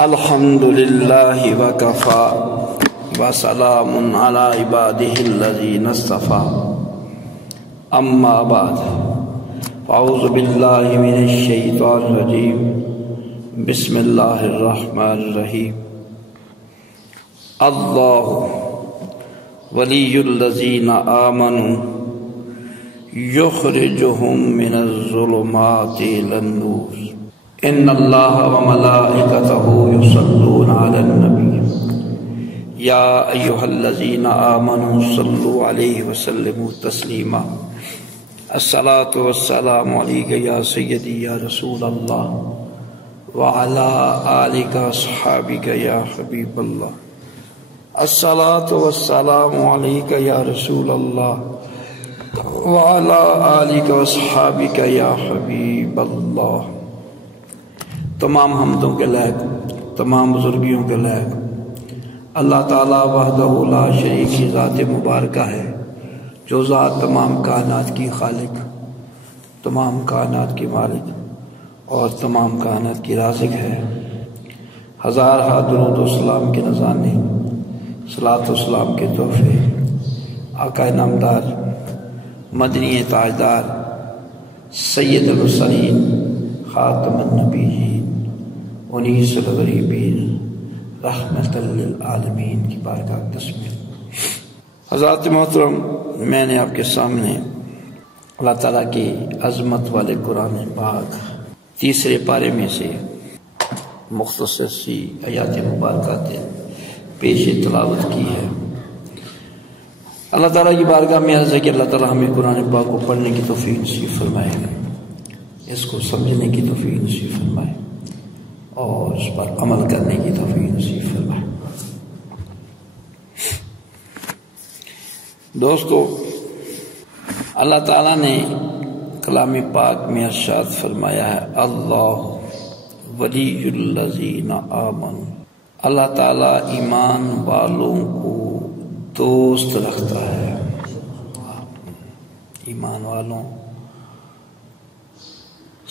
الحمد للہ وکفا وسلام علی عباده الذین اصطفى اما بعد اعوذ باللہ من الشیطان الرجیم بسم اللہ الرحمن الرحیم اللہ ولی الذین آمنوا یخرجهم من الظلمات الى النور ان اللہ وملائکتہ یصلون علی النبی یا ایہا الذین آمنوا صلوا علیہ وسلموا تسلیما الصلاة والسلام علیک یا سیدی یا رسول اللہ وعلا آلک اصحابک یا حبیب اللہ الصلاة والسلام علیک یا رسول اللہ وعلا آلک اصحابک یا حبیب اللہ۔ تمام حمدوں کے لائق، تمام بزرگیوں کے لائق اللہ تعالیٰ وحدہ لا شریک کی ذات مبارکہ ہے، جو ذات تمام کائنات کی خالق، تمام کائنات کی مالک اور تمام کائنات کی رازق ہے۔ ہزارہ درود و سلام کے نذرانے، صلاۃ و سلام کے تحفے آقا نامدار مدنی تاجدار سید المرسلین خاتم النبیین انیس الغریبین رحمت للعالمین کی بارگاہ تسبیح۔ حضرات محترم، میں نے آپ کے سامنے اللہ تعالیٰ کی عظمت والے قرآن پاک تیسرے پارے میں سے مختصر سی آیات مبارکات پیش تلاوت کی ہے۔ اللہ تعالیٰ کی بارگاہ میں عرض ہے کہ اللہ تعالیٰ ہمیں قرآن پاک کو پڑھنے کی توفیق نصیب فرمائے، اس کو سمجھنے کی توفیق نصیب فرمائے اور اس پر عمل کرنے کی توفیق نصیب فرمائے۔ دوستو، اللہ تعالیٰ نے کلام پاک میں ارشاد فرمایا ہے اللہ ولی الذین آمنوا، اللہ تعالیٰ ایمان والوں کو دوست رکھتا ہے، ایمان والوں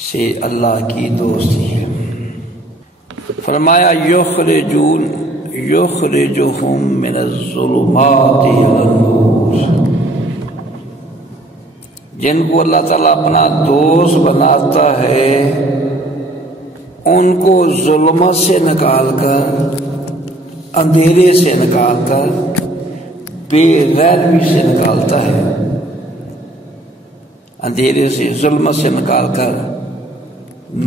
سے اللہ کی دوستی ہے۔ فرمایا یخرجہم من الظلمات الی النور، جن کو اللہ تعالیٰ اپنا دوست بناتا ہے ان کو ظلمت سے نکال کر، اندھیرے سے نکال کر، بے غیرتی سے نکالتا ہے، اندھیرے سے ظلمت سے نکال کر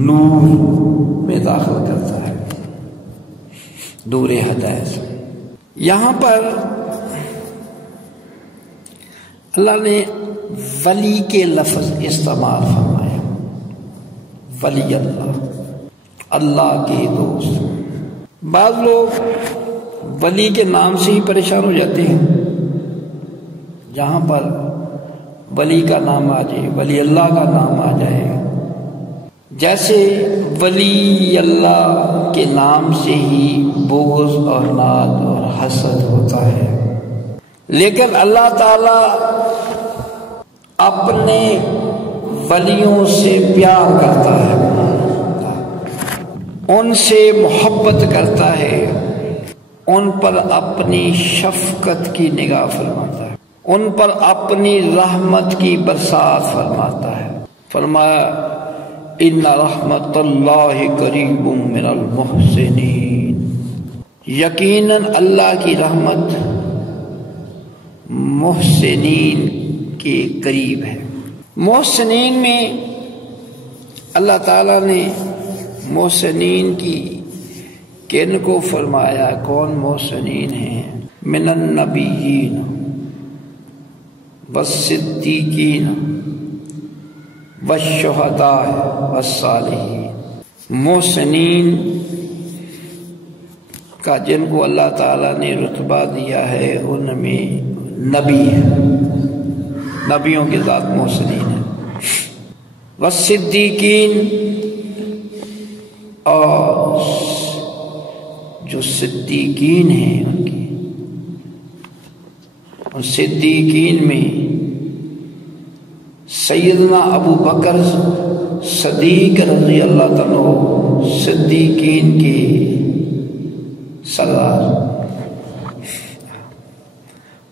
نور میں داخل کرتا ہے، نور ہدایت۔ یہاں پر اللہ نے ولی کے لفظ استعمال فرمایا، ولی اللہ کے دوست۔ بعض لوگ ولی کے نام سے ہی پریشان ہو جاتے ہیں، جہاں پر ولی کا نام آ جائے، ولی اللہ کا نام آ جائے، جیسے ولی اللہ کے نام سے ہی بغض اور ناد اور حسد ہوتا ہے۔ لیکن اللہ تعالیٰ اپنے ولیوں سے پیار کرتا ہے، ان سے محبت کرتا ہے، ان پر اپنی شفقت کی نگاہ فرماتا ہے، ان پر اپنی رحمت کی برسات فرماتا ہے۔ فرمایا ان رحمت اللہ قریب من المحسنین، یقیناً اللہ کی رحمت محسنین کے قریب ہے۔ محسنین میں اللہ تعالیٰ نے محسنین کی کن کو فرمایا؟ کون محسنین ہیں؟ من النبیین والصدیقین والشہداء والصالحین۔ محسنین کا جن کو اللہ تعالیٰ نے رتبہ دیا ہے ان میں نبی ہے، نبیوں کے ذات محسنین ہیں، والصدیقین، اور جو صدیقین ہیں ان صدیقین میں سیدنا ابو بکر صدیق رضی اللہ تعالیٰ صدیقین کے صلی اللہ علیہ وسلم۔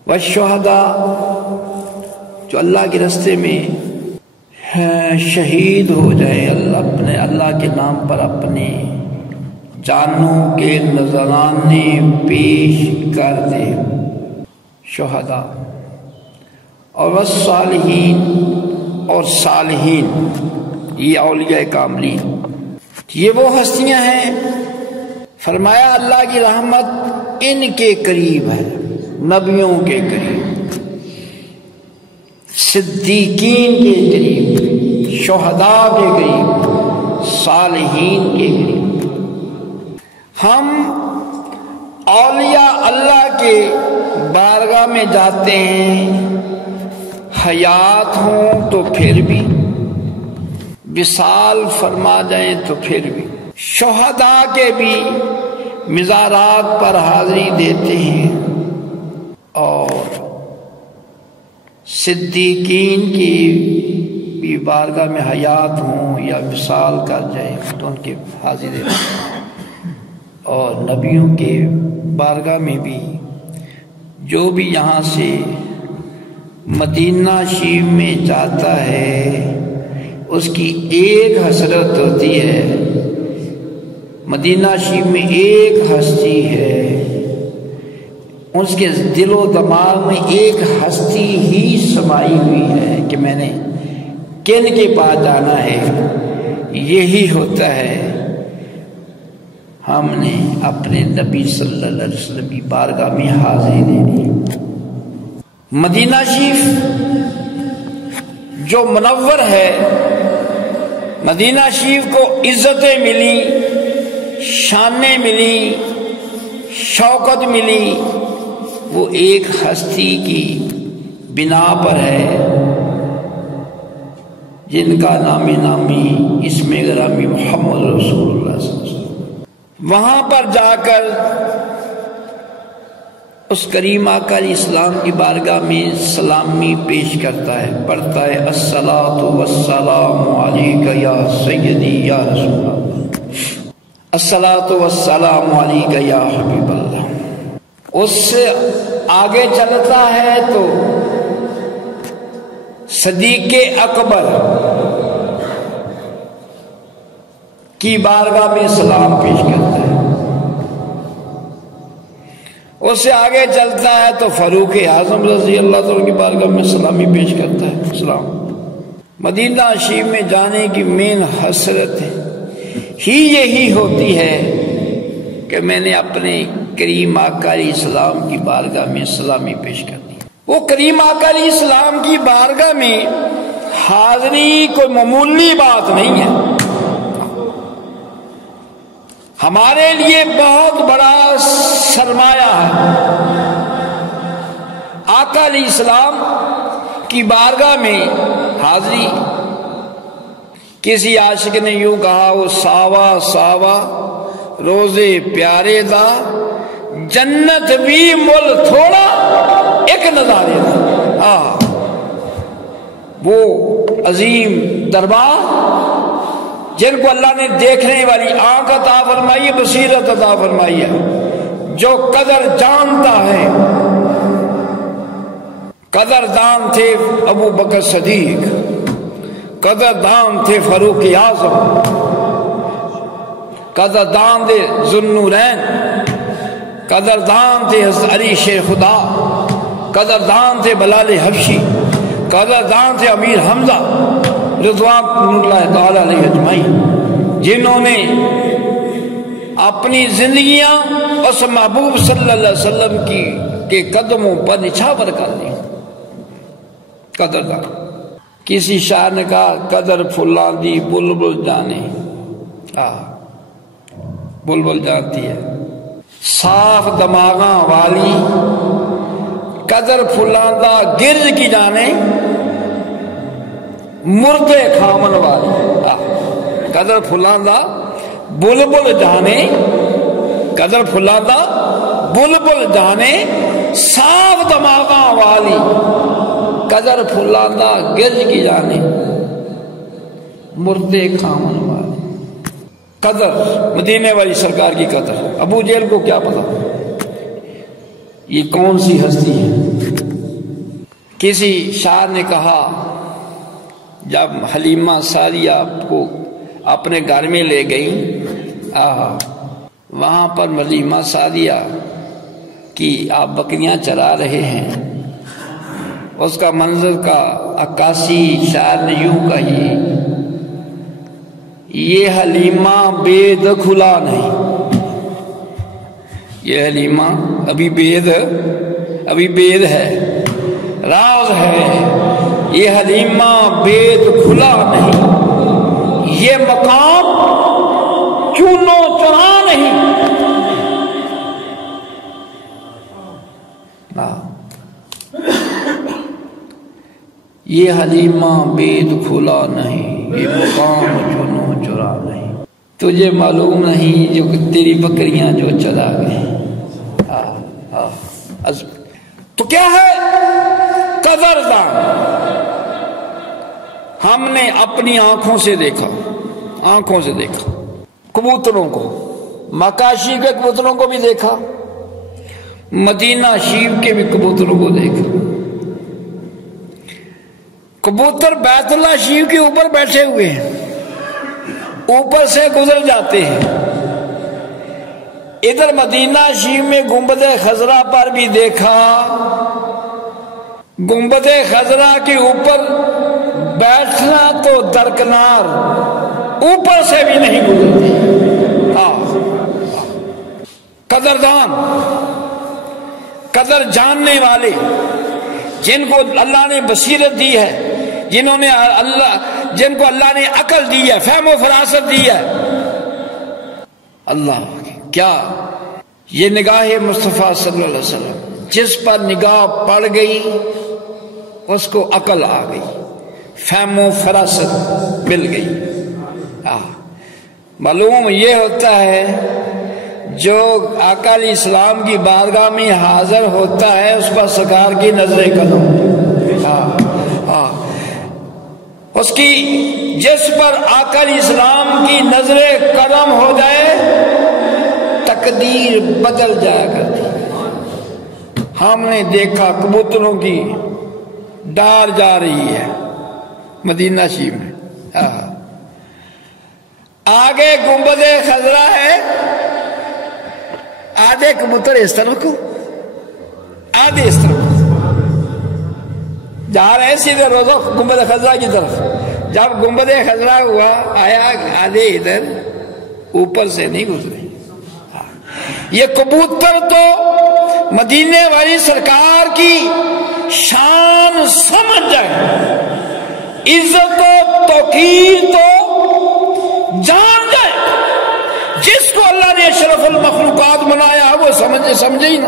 والشہداء، جو اللہ کے راستے میں شہید ہو جائے، اللہ کے نام پر اپنے جانوں کے نذرانے پیش کر دے، شہداء۔ اور والصالحین، اور صالحین، یہ اولیاء کاملین، یہ وہ ہستیاں ہیں، فرمایا اللہ کی رحمت ان کے قریب ہے، نبیوں کے قریب، صدیقین کے قریب، شہداء کے قریب، صالحین کے قریب۔ ہم اولیاء اللہ کے بارگاہ میں جاتے ہیں، حیات ہوں تو پھر بھی، وصال فرما جائیں تو پھر بھی، شہداء کے بھی مزارات پر حاضری دیتے ہیں، اور صدیقین کی بھی بارگاہ میں حیات ہوں یا وصال کر جائیں تو ان کے حاضری دیتے ہیں، اور نبیوں کے بارگاہ میں بھی جو بھی یہاں سے مدینہ شریف میں جاتا ہے اس کی ایک حسرت ہوتی ہے، مدینہ شریف میں ایک ہستی ہے، اس کے دل و دماغ میں ایک ہستی ہی سمائی ہوئی ہے کہ میں نے کن کے پاس جانا ہے، یہی ہوتا ہے ہم نے اپنے نبی صلی اللہ علیہ وسلم کی بارگاہ میں حاضری دینی۔ مدینہ شریف جو منور ہے، مدینہ شریف کو عزتیں ملی، شانیں ملی، شوکت ملی، وہ ایک ہستی کی بنا پر ہے جن کا نامی اسم گرامی محمد رسول اللہ صلی اللہ علیہ وسلم۔ وہاں پر جا کر اس کریم آقا علیہ السلام کی بارگاہ میں سلامی پیش کرتا ہے، پڑھتا ہے الصلاۃ والسلام علیک یا سیدی یا رسول اللہ، الصلاۃ والسلام علیک یا حبیب اللہ۔ اس سے آگے چلتا ہے تو صدیق اکبر کی بارگاہ میں سلام پیش کرتا ہے، اس سے آگے چلتا ہے تو فاروق اعظم رضی اللہ عنہ کی بارگاہ میں سلامی پیش کرتا ہے، سلام۔ مدینہ شریف میں جانے کی مین حسرت ہی یہی ہوتی ہے کہ میں نے اپنے کریم آقا علیہ السلام کی بارگاہ میں سلامی پیش کر دی۔ وہ کریم آقا علیہ السلام کی بارگاہ میں حاضری کوئی معمولی بات نہیں ہے، ہمارے لیے بہت بڑا سرمایہ ہے۔ آقا علیہ السلام کی بارگاہ میں حاضری، کسی عاشق نے یوں کہا، وہ ساوا ساوا روزے پیارے دا، جنت بھی مل تھوڑا ایک نظارے دا۔ وہ عظیم دربار جن کو اللہ نے دیکھنے والی آنکھ عطا فرمائی ہے، بصیرت عطا فرمائی ہے، جو قدر جانتا ہے۔ قدر دان تھے ابو بکر صدیق، قدر دان تھے فاروق اعظم، قدر دان تھے ذوالنورین، قدر دان تھے حضرت علی شیر خدا، قدر دان تھے بلال حبشی، قدر دان تھے امیر حمزہ رضوان اللہ تعالی علیہ اجمعین، جنہوں نے اپنی زندگیاں اس محبوب صلی اللہ علیہ وسلم کے قدموں پر نچھاور کر دی۔ قدردان، کسی شاعر نے کہا قدر پھلاں دی بلبل جانے، بلبل جانتی ہے، صاف دماغاں والی قدر پھلاں دا گرج کی جانے، مردے کھامن والی قدر پھلاں دا بلبل جانے، قدر پھلاں دا بلبل جانے، صاف دماغاں والی قدر پھلاں دا گرج کی جانے، مردے کھامن والی۔ قدر، مدینے والی سرکار کی قدر ابو جہل کو کیا پتا یہ کون سی ہستی ہے۔ کسی شاعر نے کہا جب حلیمہ سعدیہ کو اپنے گھر میں لے گئی، وہاں پر حلیمہ سعدیہ کی آپ بکریاں چرا رہے ہیں، اس کا منظر کا عکاسی شاعر نے یوں کہی، یہ حلیمہ بید کھلا نہیں، یہ حلیمہ ابھی بید ہے، راز ہے، یہ حلیمہ بید کھلا نہیں، یہ مقام چونو چرا نہیں۔ یہ حلیمہ بید کھلا نہیں، یہ مقام چونو چرا نہیں، تجھے معلوم نہیں جو تیری بکریاں جو چلا گئے۔ تو کیا ہے قدردان؟ ہم نے اپنی آنکھوں سے دیکھا کبوتروں کو، مکہ شریف کے کبوتروں کو بھی دیکھا، مدینہ شریف کے بھی کبوتروں کو دیکھا۔ کبوتر بیت اللہ شریف کے اوپر بیٹھے ہوئے ہیں، اوپر سے گزر جاتے ہیں۔ ادھر مدینہ شریف میں گنبد خضرا پر بھی دیکھا، گنبد خضرا کے اوپر بیٹھنا تو درکنار، اوپر سے بھی نہیں گزرتے۔ قدردان، قدر جاننے والے، جن کو اللہ نے بصیرت دی ہے، جن کو اللہ نے عقل دی ہے، فہم و فراست دی ہے۔ اللہ کیا یہ نگاہ مصطفیٰ صلی اللہ علیہ وسلم، جس پر نگاہ پڑ گئی اس کو عقل آ گئی، فہم و فراست مل گئی۔ معلوم یہ ہوتا ہے جو آقا علیہ السلام کی بارگاہ میں حاضر ہوتا ہے اس پر سرکار کی نظر قدم، اس کی جس پر آقا علیہ السلام کی نظر قدم ہو جائے تقدیر بدل جایا کرتی۔ ہم نے دیکھا کبوتروں کی ڈار جا رہی ہے مدینہ شریف میں، آگے گنبد خضرا ہے، آدھے کبوتر اس طرف کو، آدھے اس طرف جا رہے ہیں سیدھے روزہ گنبد خضرا کی طرف۔ جب گنبد خضرا ہوا آیا، آدھے ادھر، اوپر سے نہیں گزرے۔ یہ کبوتر تو مدینے والی سرکار کی شان سمجھ جائے، عزت و توقیر تو جان جائے۔ جس کو اللہ نے اشرف المخلوقات بنایا وہ سمجھے ہی نا۔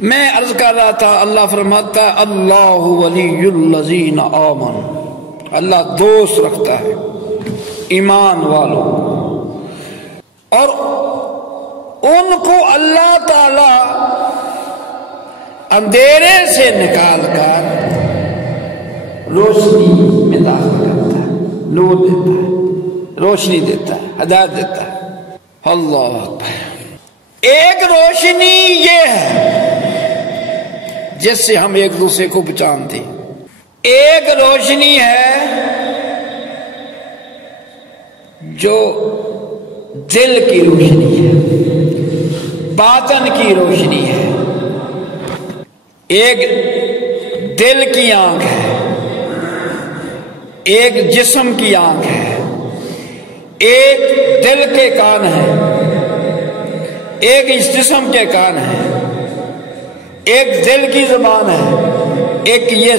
میں عرض کر رہا تھا، اللہ فرماتا ہے اللہ ولی الذین آمنوا، اللہ دوست رکھتا ہے ایمان والوں، اور ان کو اللہ تعالی اندھیرے سے نکال کر روشنی میں داخل کرتا ہے، نور دیتا ہے، روشنی دیتا ہے، ہدایت دیتا ہے۔ اللہ اکبر۔ ایک روشنی یہ ہے جس سے ہم ایک دوسرے کو پہچانتے ہیں، ایک روشنی ہے جو دل کی روشنی ہے، باطن کی روشنی ہے۔ ایک دل کی آنکھ ہے، ایک جسم کی آنکھ ہے، ایک دل کے کان ہیں، ایک اس جسم کے کان ہیں، ایک دل کی زبان ہے، ایک یہ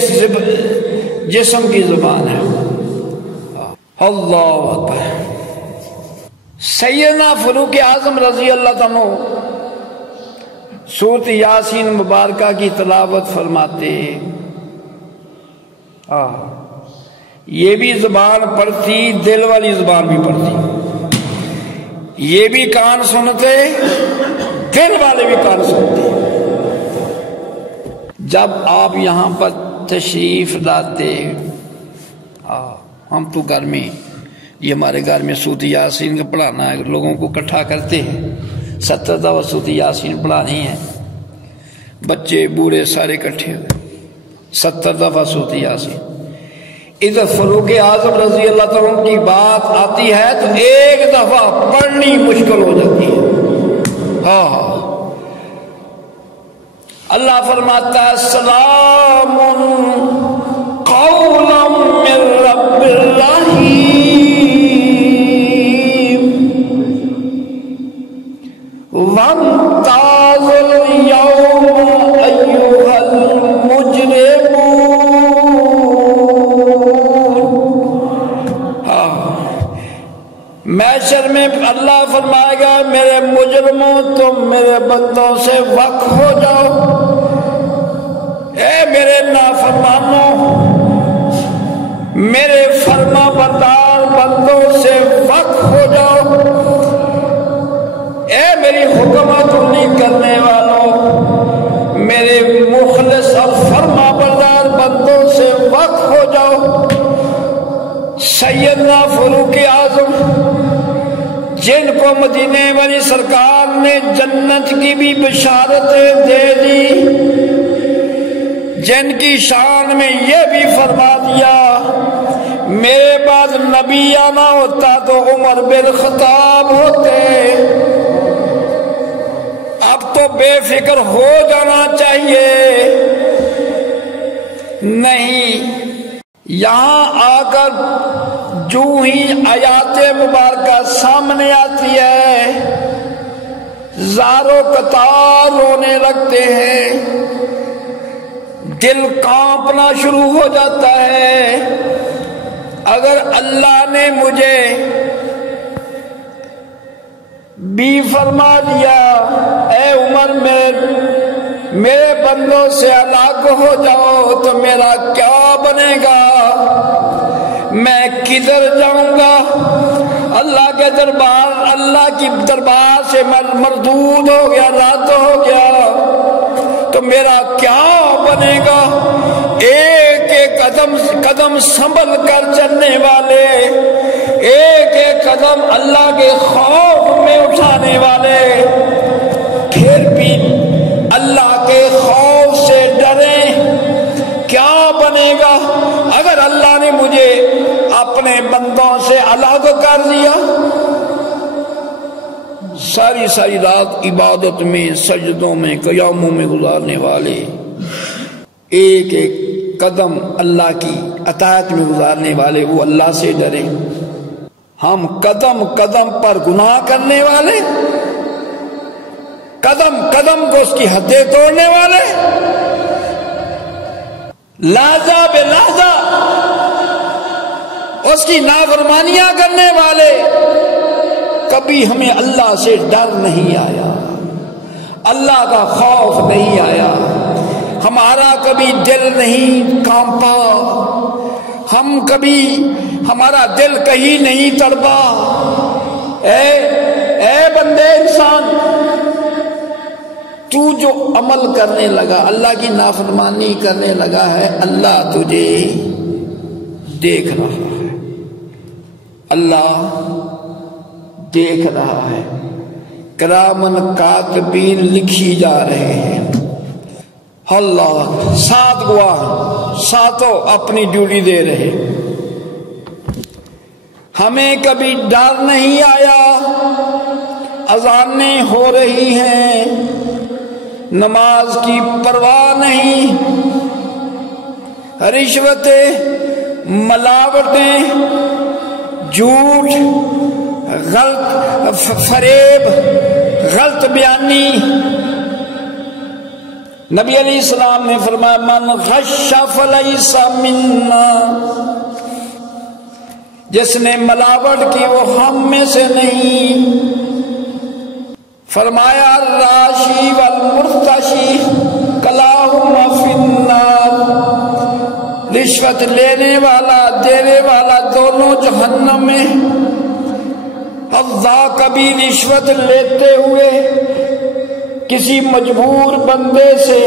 جسم کی زبان ہے۔ اللہ اکبر۔ سیدنا فاروق اعظم رضی اللہ عنہ سورۃ یاسین مبارکہ کی تلاوت فرماتے، یہ بھی زبان پڑھتی، دل والی زبان بھی پڑھتی، یہ بھی کان سنتے، دل والے بھی کان سنتے۔ جب آپ یہاں پر تشریف لاتے، ہم تو گھر میں یہ ہمارے گھر میں سورۃ یاسین کا پڑھانا ہے، لوگوں کو اکٹھا کرتے ہیں، 70 دفعہ سورۃ یاسین پڑھانی ہے، بچے بوڑھے سارے اکٹھے ہوئے 70 دفعہ سورۃ یاسین۔ ادھر فاروق اعظم رضی اللہ عنہ کی بات آتی ہے تو ایک دفعہ پڑھنی مشکل ہو جاتی ہے۔ ہاں اللہ فرماتا ہے سلام قولا من رب الرحیم وامتازوا اليوم ایھا المجرمون۔ محشر میں اللہ فرمائے گا میرے مجرموں تم میرے بندوں سے وقف ہو جاؤ، اے میرے نافرمانوں میرے فرما بردار بندوں سے وقف ہو جاؤ، اے میری حکمت نہیں کرنے والوں میرے مخلص اور فرما بردار بندوں سے وقف ہو جاؤ۔ سیدنا فاروق اعظم جن کو مدینے والی سرکار نے جنت کی بھی بشارتیں دے دی، جن کی شان میں یہ بھی فرما دیا میرے بعد نبی آنا ہوتا تو عمر بن خطاب ہوتے، اب تو بے فکر ہو جانا چاہیے۔ نہیں، یہاں آ کر جو ہی آیات مبارکہ سامنے آتی ہے زاروں قطار رونے لگتے ہیں، دل کانپنا شروع ہو جاتا ہے۔ اگر اللہ نے مجھے بھی فرما دیا اے عمر میرے بندوں سے الگ ہو جاؤ تو میرا کیا بنے گا، میں کدھر جاؤں گا؟ اللہ کے دربار، اللہ کی دربار سے مردود ہو گیا، رد ہو گیا تو میرا کیا بنے گا؟ ایک ایک قدم سنبھل کر چلنے والے، ایک ایک قدم اللہ کے خوف میں اٹھانے والے، پھر بھی اللہ کے خوف سے ڈریں، کیا بنے گا اگر اللہ نے مجھے اپنے بندوں سے الگ کر دیا؟ ساری ساری رات عبادت میں، سجدوں میں، قیاموں میں گزارنے والے، ایک ایک قدم اللہ کی اطاعت میں گزارنے والے، وہ اللہ سے ڈریں۔ ہم قدم قدم پر گناہ کرنے والے، قدم قدم کو اس کی حدیں توڑنے والے، لحظہ بے لحظہ اس کی نافرمانیاں کرنے والے، کبھی ہمیں اللہ سے ڈر نہیں آیا، اللہ کا خوف نہیں آیا، ہمارا کبھی دل نہیں کانپا، ہمارا دل کہیں نہیں تڑپا۔ اے بندے انسان، تو جو عمل کرنے لگا، اللہ کی نافرمانی کرنے لگا ہے، اللہ تجھے دیکھ رہا ہے، اللہ دیکھ رہا ہے، کرامن کاتبین لکھی جا رہے ہیں۔ اللہ سات گواہ، ساتوں اپنی ڈیوٹی دے رہے۔ ہمیں کبھی ڈر نہیں آیا، اذانیں ہو رہی ہیں، نماز کی پرواہ نہیں، رشوتیں، ملاوٹیں، جھوٹ، غلط فریب، غلط بیانی۔ نبی علیہ السلام نے فرمایا من غش فلیس منا، جس نے ملاوٹ کی وہ ہم میں سے نہیں۔ فرمایا الراشی والمرتشی کلاہما فی النار، رشوت لینے والا دینے والا دونوں جہنم میں۔ اللہ کبھی رشوت لیتے ہوئے کسی مجبور بندے سے،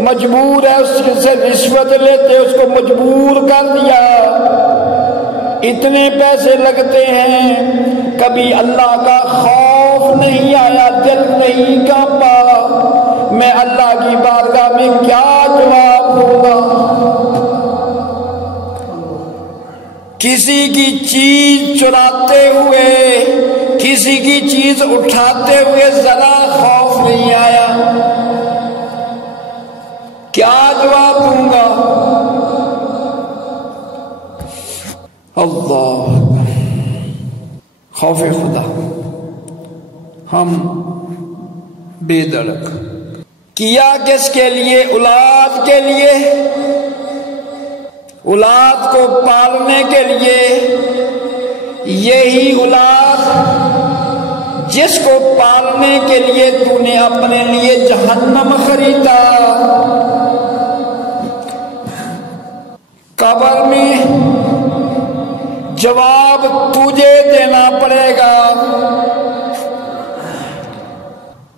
مجبور ہے اس سے رشوت لیتے، اس کو مجبور کر دیا، اتنے پیسے لگتے ہیں، کبھی اللہ کا خوف نہیں آیا، دل نہیں کانپا، میں اللہ کی بارگاہ میں کیا جواب دوں گا؟ کسی کی چیز چراتے ہوئے، کسی کی چیز اٹھاتے ہوئے ذرا خوف نہیں آیا، کیا جواب دوں گا؟ اللہ، خوف خدا ہم بے دڑک کیا کس کے لیے؟ اولاد کے لیے، اولاد کو پالنے کے لیے۔ یہی اولاد جس کو پالنے کے لیے تو نے اپنے لیے جہنم خریدا، قبر میں جواب تجھے دینا پڑے گا،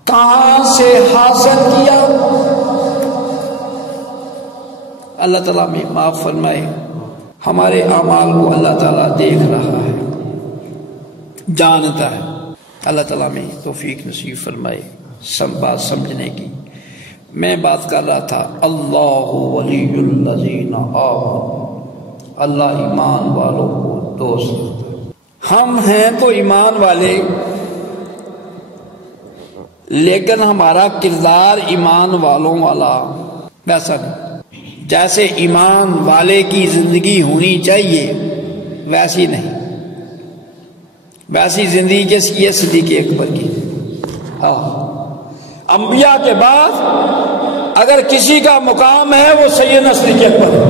کہاں سے حاصل کیا؟ اللہ تعالیٰ میں معاف فرمائے، ہمارے اعمال کو اللہ تعالیٰ دیکھ رہا ہے، جانتا ہے۔ اللہ تعالیٰ میں توفیق نصیب فرمائے بات سمجھنے کی۔ میں بات کر رہا تھا اللہ ولی الذین آمنوا، اللہ ایمان والوں کو دوست۔ ہم ہیں تو ایمان والے، لیکن ہمارا کردار ایمان والوں والا ویسا نہیں۔ جیسے ایمان والے کی زندگی ہونی چاہیے ویسی نہیں، ویسی زندگی کیسی ہے؟ صدیق اکبر کی۔ انبیاء کے بعد اگر کسی کا مقام ہے وہ سیدنا صدیق اکبر ہے۔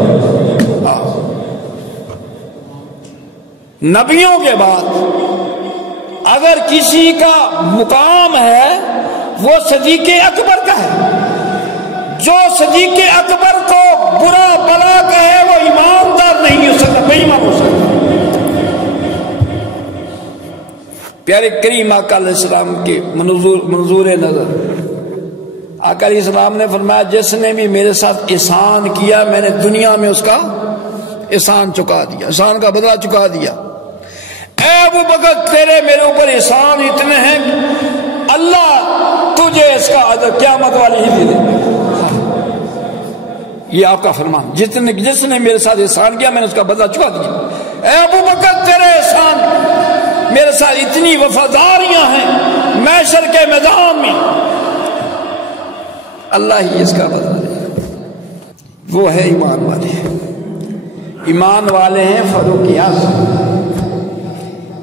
نبیوں کے بعد اگر کسی کا مقام ہے وہ صدیق اکبر کا ہے۔ جو صدیق اکبر کو برا بلا کہے وہ ایماندار نہیں ہو سکتا، بے ایمان ہو سکتا۔ پیارے کریم آقا علیہ السلام کے منظور نظر آقا علیہ السلام نے فرمایا جس نے بھی میرے ساتھ احسان کیا میں نے دنیا میں اس کا احسان چکا دیا، احسان کا بدلہ چکا دیا۔ اے ابو بکر تیرے میرے اوپر احسان اتنے ہیں، اللہ تجھے اس کا اجر قیامت والی ہی دے دے۔ یہ آپ کا فرمان، جس نے میرے ساتھ احسان کیا میں نے اس کا بدلہ چکا دیا۔ اے ابو بکر تیرے احسان میرے ساتھ اتنی وفاداریاں ہیں، محشر کے میدان میں اللہ ہی اس کا بدلہ دے۔ وہ ہے ایمان والے، ایمان والے ہیں فاروق اعظم،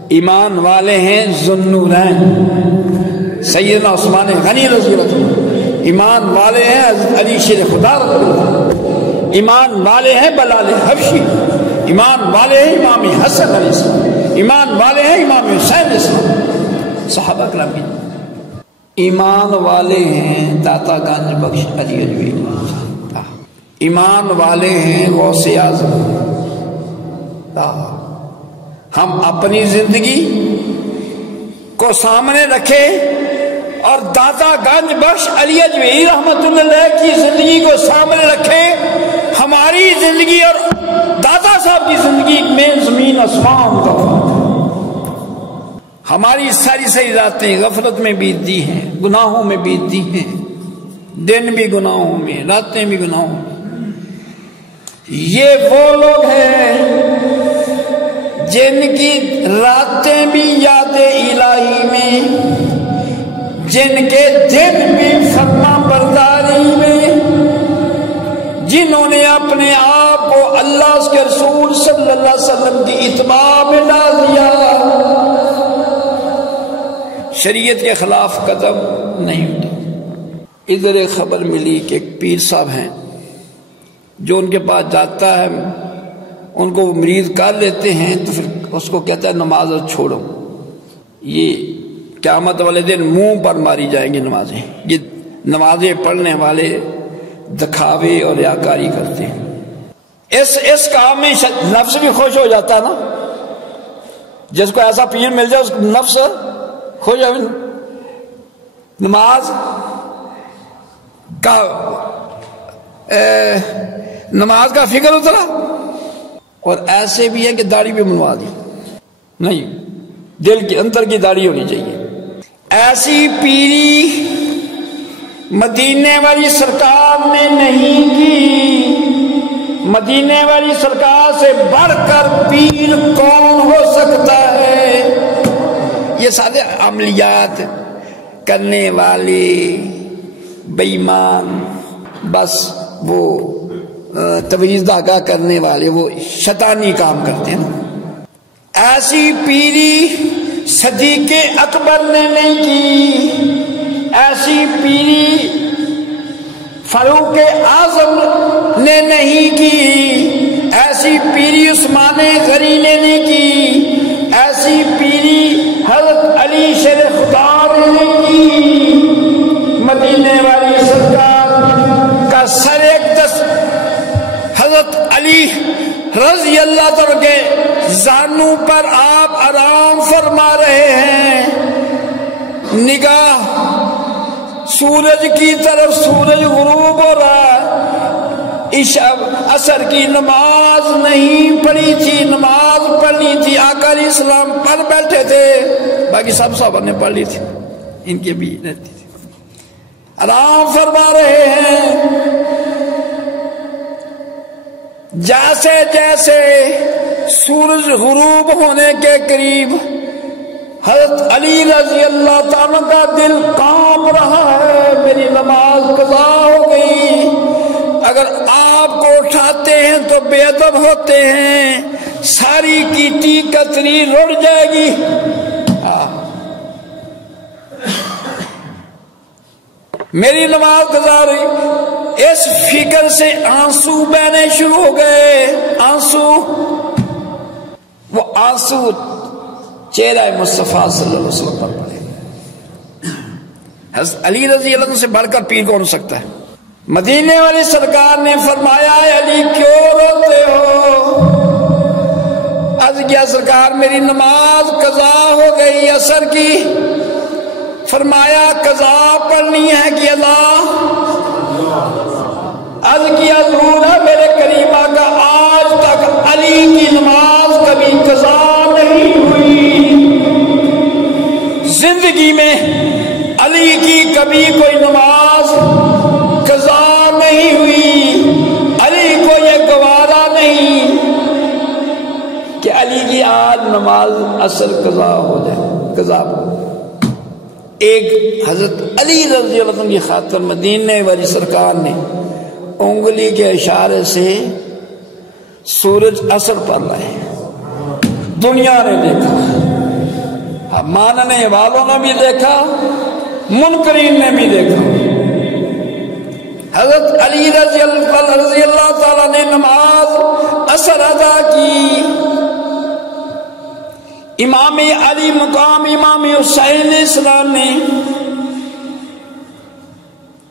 ایمان والے ہیں ذوالنورین سیدنا عثمان غنی رضی اللہ عنہ، ایمان والے ہیں علی شیر خدا رضی اللہ عنہ، ایمان والے ہیں بلال حبشی، ایمان والے ہیں امام حسن علیہ السلام، ایمان والے ہیں امام حسین علیہ السلام، صحابہ کرام کی۔ ایمان والے ہیں داتا گنج بخش علی علوی، ایمان والے ہیں غوث اعظم۔ ہم اپنی زندگی کو سامنے رکھیں اور داتا گنج بخش علی علوی رحمت اللہ کی زندگی کو سامنے رکھیں۔ ہماری زندگی اور داتا صاحب کی زندگی میں زمین آسمان کا فرق ہے۔ ہماری ساری راتیں غفلت میں بیتتی ہیں، گناہوں میں بیتتی ہیں، دن بھی گناہوں میں، راتیں بھی گناہوں میں۔ یہ وہ لوگ ہیں جن کی راتیں بھی یاد الہی میں، جن کے دن بھی فرما برداری میں، جنہوں نے اپنے آپ کو اللہ کے رسول صلی اللہ علیہ وسلم کی اتباع میں ڈال دیا، شریعت کے خلاف قدم نہیں اٹھا۔ ادھر ایک خبر ملی کہ ایک پیر صاحب ہیں جو ان کے پاس جاتا ہے، ان کو مرید کر لیتے ہیں تو پھر اس کو کہتا ہے نماز چھوڑو۔ یہ قیامت والے دن منہ پر ماری جائیں گی نمازیں۔ یہ نمازیں پڑھنے والے دکھاوے اور ریاکاری کرتے ہیں۔ اس کام میں نفس بھی خوش ہو جاتا ہے نا، جس کو ایسا پیر مل جائے اس کو نفس خوش ہو جائے۔ نماز کا فکر اترا، اور ایسے بھی ہے کہ داڑھی بھی منوا دی، نہیں، دل کے اندر کی داڑھی ہونی چاہیے۔ ایسی پیری مدینے والی سرکار نے نہیں کی۔ مدینے والی سرکار سے بڑھ کر پیر کون ہو سکتا ہے؟ یہ سارے عملیات کرنے والے بے ایمان، بس وہ تویز داغا کرنے والے، وہ شیطانی کام کرتے ہیں نا۔ ایسی پیری صدیق اکبر نے نہیں کی، ایسی پیری فاروق اعظم نے نہیں کی، ایسی پیری عثمان غنی نے نہیں کی، ایسی پیری حضرت علی شیر خدا نے نہیں کی۔ مدینے والی سرکار کا سر اقدس حضرت علی رضی اللہ تعالیٰ کے زانوں پر آپ آرام فرما رہے ہیں، نگاہ سورج کی طرف، سورج غروب ہو رہا ہے، عصر کی نماز نہیں پڑھی تھی، نماز پڑھنی تھی، آقا علیہ السلام پر بیٹھے تھے، باقی سب صحابہ نے پڑھ لی تھی، ان کے بھی رہتی تھی، آرام فرما رہے ہیں۔ جیسے جیسے سورج غروب ہونے کے قریب حضرت علی رضی اللہ تعالیٰ کا دل کانپ رہا ہے، میری نماز قضا ہو گئی، اگر آپ کو اٹھاتے ہیں تو بے ادب ہوتے ہیں، ساری کیٹی کتری رڑ جائے گی۔ میری نماز قضا ہوئی، اس فکر سے آنسو بہنے شروع ہو گئے، آنسو، وہ آنسو چہرہ مصطفیٰ صلی اللہ علیہ وسلم پر پڑے۔ حضرت علی رضی اللہ عنہ سے بڑھ کر پیر کون ہو سکتا ہے؟ مدینے والی سرکار نے فرمایا، علی کیوں روتے ہو؟ عرض کیا سرکار میری نماز قضا ہو گئی عصر کی۔ فرمایا قضا پڑھنی ہے کہ اللہ؟ عرض کیا ضرور ہے میرے کریم آقا، آج تک علی کی نماز کبھی قضا نہیں ہوئی، زندگی میں علی کی کبھی کوئی نماز قضا نہیں ہوئی، علی کو یہ گوارا نہیں کہ علی کی آج نماز عصر قضا ہو جائے، قضا ہو۔ ایک حضرت علی رضی اللہ عنہ کی خاطر مدینے والی سرکار نے انگلی کے اشارے سے سورج عصر پر لائے، دنیا نے دیکھا، ماننے والوں نے بھی دیکھا، منکرین نے بھی دیکھا۔ حضرت علی رضی اللہ تعالیٰ نے نماز عصر ادا کی، امام علی مقام امام حسین علیہ السلام نے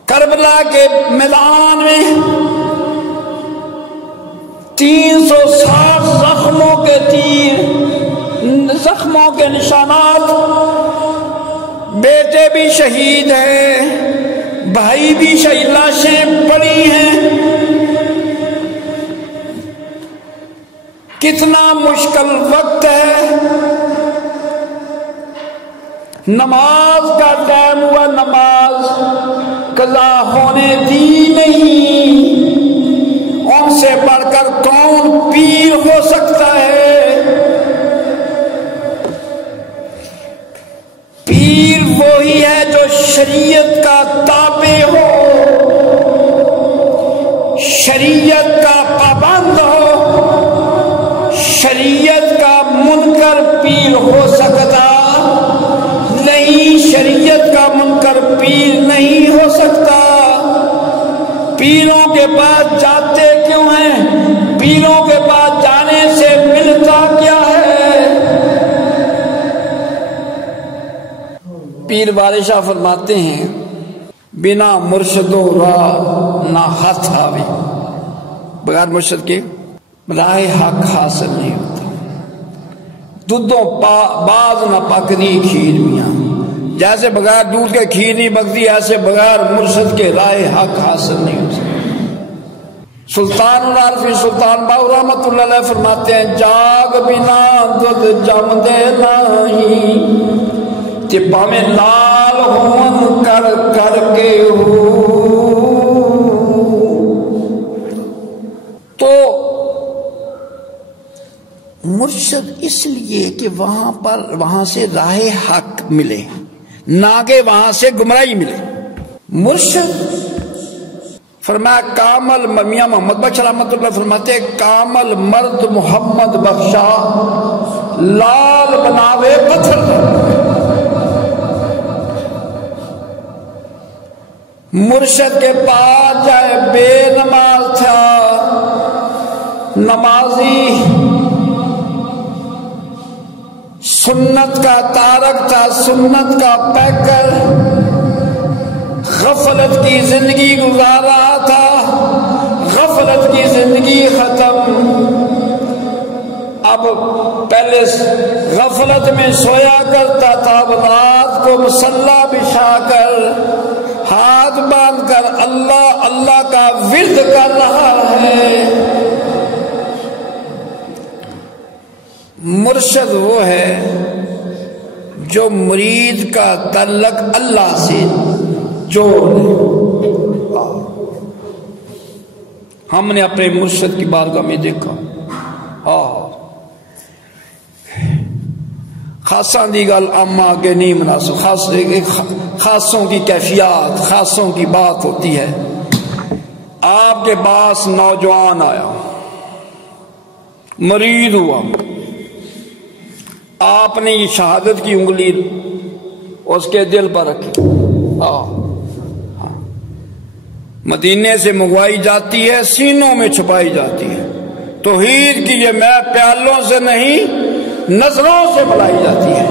کربلا کے میدان میں 360 زخموں کے تیر، زخموں کے نشانات، بیٹے بھی شہید ہیں، بھائی بھی شہید، لاشیں پڑی ہیں، کتنا مشکل وقت ہے۔ نماز کا ٹائم ہوا، نماز قضا ہونے دی نہیں، ان سے بڑھ کر کون پیر ہو سکتا ہے؟ پیر وہی ہے جو شریعت کا تابع ہو، شریعت کا پابند ہو، شریعت کا منکر پیر ہو سکتا نہیں، شریعت کا منکر پیر نہیں ہو سکتا۔ پیروں کے پاس جاتے کیوں ہیں؟ پیروں کے پاس جانے سے ملتا کیا ہے؟ پیر والد شاہ فرماتے ہیں، بنا مرشد و راہ نہ ہاتھ آوے، بغیر مرشد کے راہ حق حاصل نہیں ہوتا۔ دودھوں باز نہ پکدی کھیر میاں، جیسے بغیر دودھ کے کھیر نہیں پکتی، ایسے بغیر مرشد کے راہ حق حاصل نہیں ہو سکتی۔ سلطان العارفین سلطان باہو رحمت اللہ علیہ فرماتے ہیں جاگ بنا دودھ جم دے نہیں تے پاویں لال ہون کر کر کے ہو. تو مرشد اس لیے کہ وہاں سے راہ حق ملے نہ کہ وہاں سے گمراہی ملے. مرشد فرمایا کامل میاں محمد بخش رحمت اللہ فرماتے ہیں کامل مرد محمد بخشا لال بناوے پتھر. مرشد کے پاس جائے بے نماز تھا نمازی سنت کا تارک تھا سنت کا پیکر غفلت کی زندگی گزار رہا تھا غفلت کی زندگی ختم. اب پہلے غفلت میں سویا کرتا تھا اب رات کو مصلی بچھا کر ہاتھ باندھ کر اللہ اللہ کا ورد کر رہا ہے. مرشد وہ ہے جو مرید کا تعلق اللہ سے جوڑ دے. ہم نے اپنے مرشد کی بارگاہ میں دیکھا خاصاں دی گل عامہ کے نہیں مناسب خاصوں کی کیفیات خاصوں کی بات ہوتی ہے. آپ کے پاس نوجوان آیا مرید ہوا آپ نے یہ شہادت کی انگلی اس کے دل پر رکھی. مدینے سے منگوائی جاتی ہے سینوں میں چھپائی جاتی ہے. توحید کی یہ میں پیالوں سے نہیں نظروں سے بلائی جاتی ہے.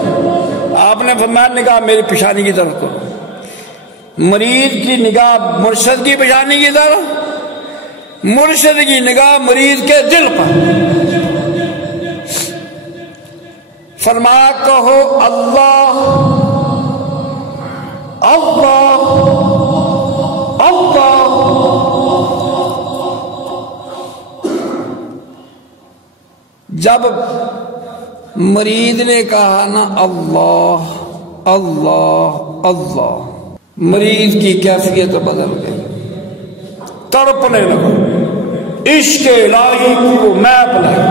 آپ نے فرمایا نگاہ میری پیشانی کی طرف کرو. مرید کی نگاہ مرشد کی پیشانی کی طرف مرشد کی نگاہ مرید کے دل پر. فرمایا کہو اللہ اللہ اللہ. جب مرید نے کہا نا اللہ اللہ اللہ مرید کی کیفیت بدل گئی تڑپنے لگا. عشق الہی کی وہ میں پلائی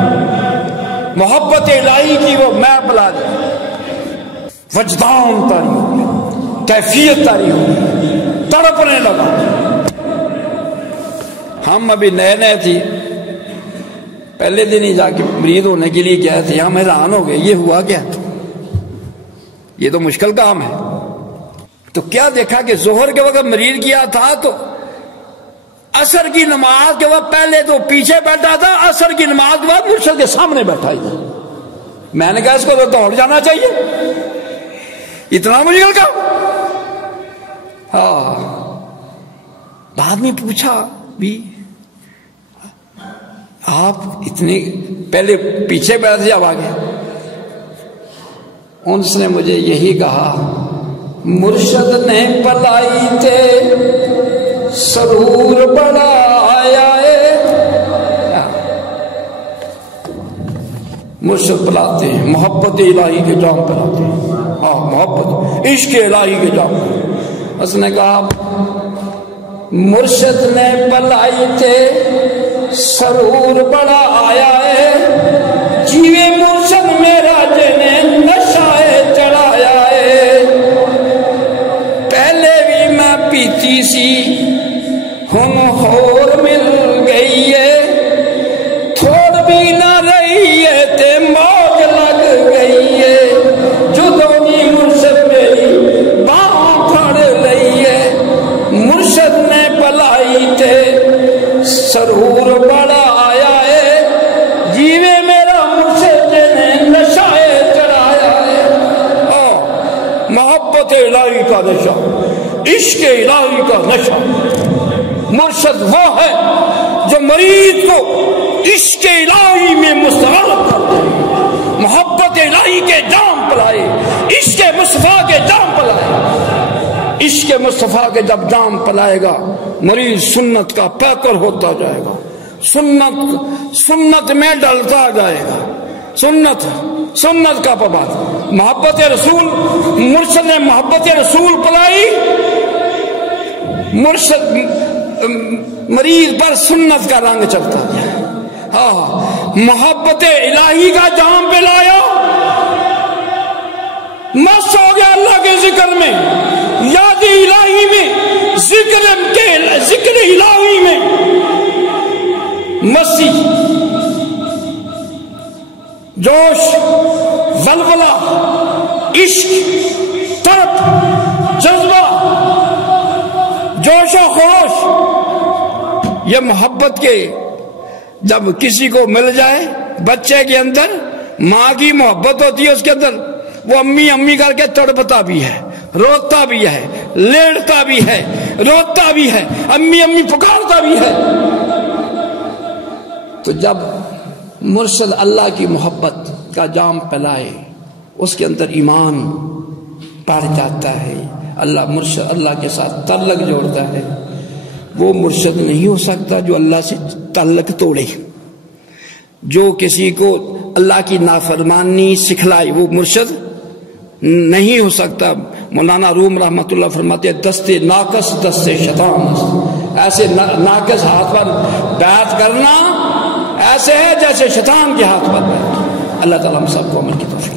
محبت الہی کی وہ میں پلا دی. وجدان تاری ہو گیا کیفیت تاری ہو گئی تڑپنے لگا. ہم ابھی نئے نئے تھی پہلے دن ہی جا کے مرید ہونے کے لیے گئے تھے. ہم حیران ہو گئے یہ ہوا کیا یہ تو مشکل کام ہے. تو کیا دیکھا کہ ظہر کے وقت مرید کیا تھا تو عصر کی نماز کے وقت پہلے تو پیچھے بیٹھا تھا عصر کی نماز کے بعد مرشد کے سامنے بیٹھا ہی تھا. میں نے کہا اس کو تو دوڑ جانا چاہیے اتنا مشکل کام. بعد میں پوچھا بھی آپ اتنے پہلے پیچھے بیٹھے اب آگے. انس نے مجھے یہی کہا مرشد نے پلائی تھے سرور بڑا آیا ہے. مرشد پلاتے ہیں محبت الہی کے جام پلاتے ہیں محبت عشق الہی کے جام. اس نے کہا مرشد نے پلائی تھے سرور بڑا آیا ہے جیوے مرشد میرا جنہیں نشائے چڑھایا ہے. پہلے بھی میں پیتی سی ہم ہور مل گئی ہے تھوڑ بھی نہ رہی ہے تے موج لگ گئی ہے. جدونی مرشد میری باں پھڑ لئی ہے. مرشد نے پلائی تھے سرور بڑا آیا ہے جیوے میرا مرشد نے نشائے چڑھایا ہے. محبت الہی کا نشہ عشق الہی کا نشہ. مرشد وہ ہے جو مرید کو عشق الہی میں مستغرق کر دے محبت الہی کے جام پلائے عشق مصطفیٰ کے جام پلائے. عشق مصطفیٰ کے جب جام پلائے گا مرید سنت کا پیکر ہوتا جائے گا سنت میں ڈلتا جائے گا، سنت کا پابند، محبت رسول، مرشد نے محبت رسول پلائی، مرشد مریض پر سنت کا رنگ چڑھتا گیا، ہاں محبت الہی کا جام پلایا، مست ہو گیا اللہ کے ذکر میں، یاد الہی میں، ذکر الہی میں مستی، جوش، ولولہ، عشق، طرب، جذبہ، جوش و خروش، یہ محبت کے جب کسی کو مل جائے، بچے کے اندر ماں کی محبت ہوتی ہے، اس کے اندر وہ امی امی کر کے تڑپتا بھی ہے، روتا بھی ہے، لیڑتا بھی ہے، روتا بھی ہے، امی امی پکارتا بھی ہے۔ تو جب مرشد اللہ کی محبت کا جام پلائے، اس کے اندر ایمان بڑھ جاتا ہے، مرشد اللہ کے ساتھ تعلق جوڑتا ہے۔ وہ مرشد نہیں ہو سکتا جو اللہ سے تعلق توڑے، جو کسی کو اللہ کی نافرمانی سکھلائے، وہ مرشد نہیں ہو سکتا۔ مولانا روم رحمت اللہ فرماتے ہیں دستے ناقص دستے شیطان، ایسے ناقص ہاتھ پر بیعت کرنا ایسے ہے جیسے شیطان کے ہاتھ پر بیعت۔ اللہ تعالیٰ ہم سب کو عمل کی توفیق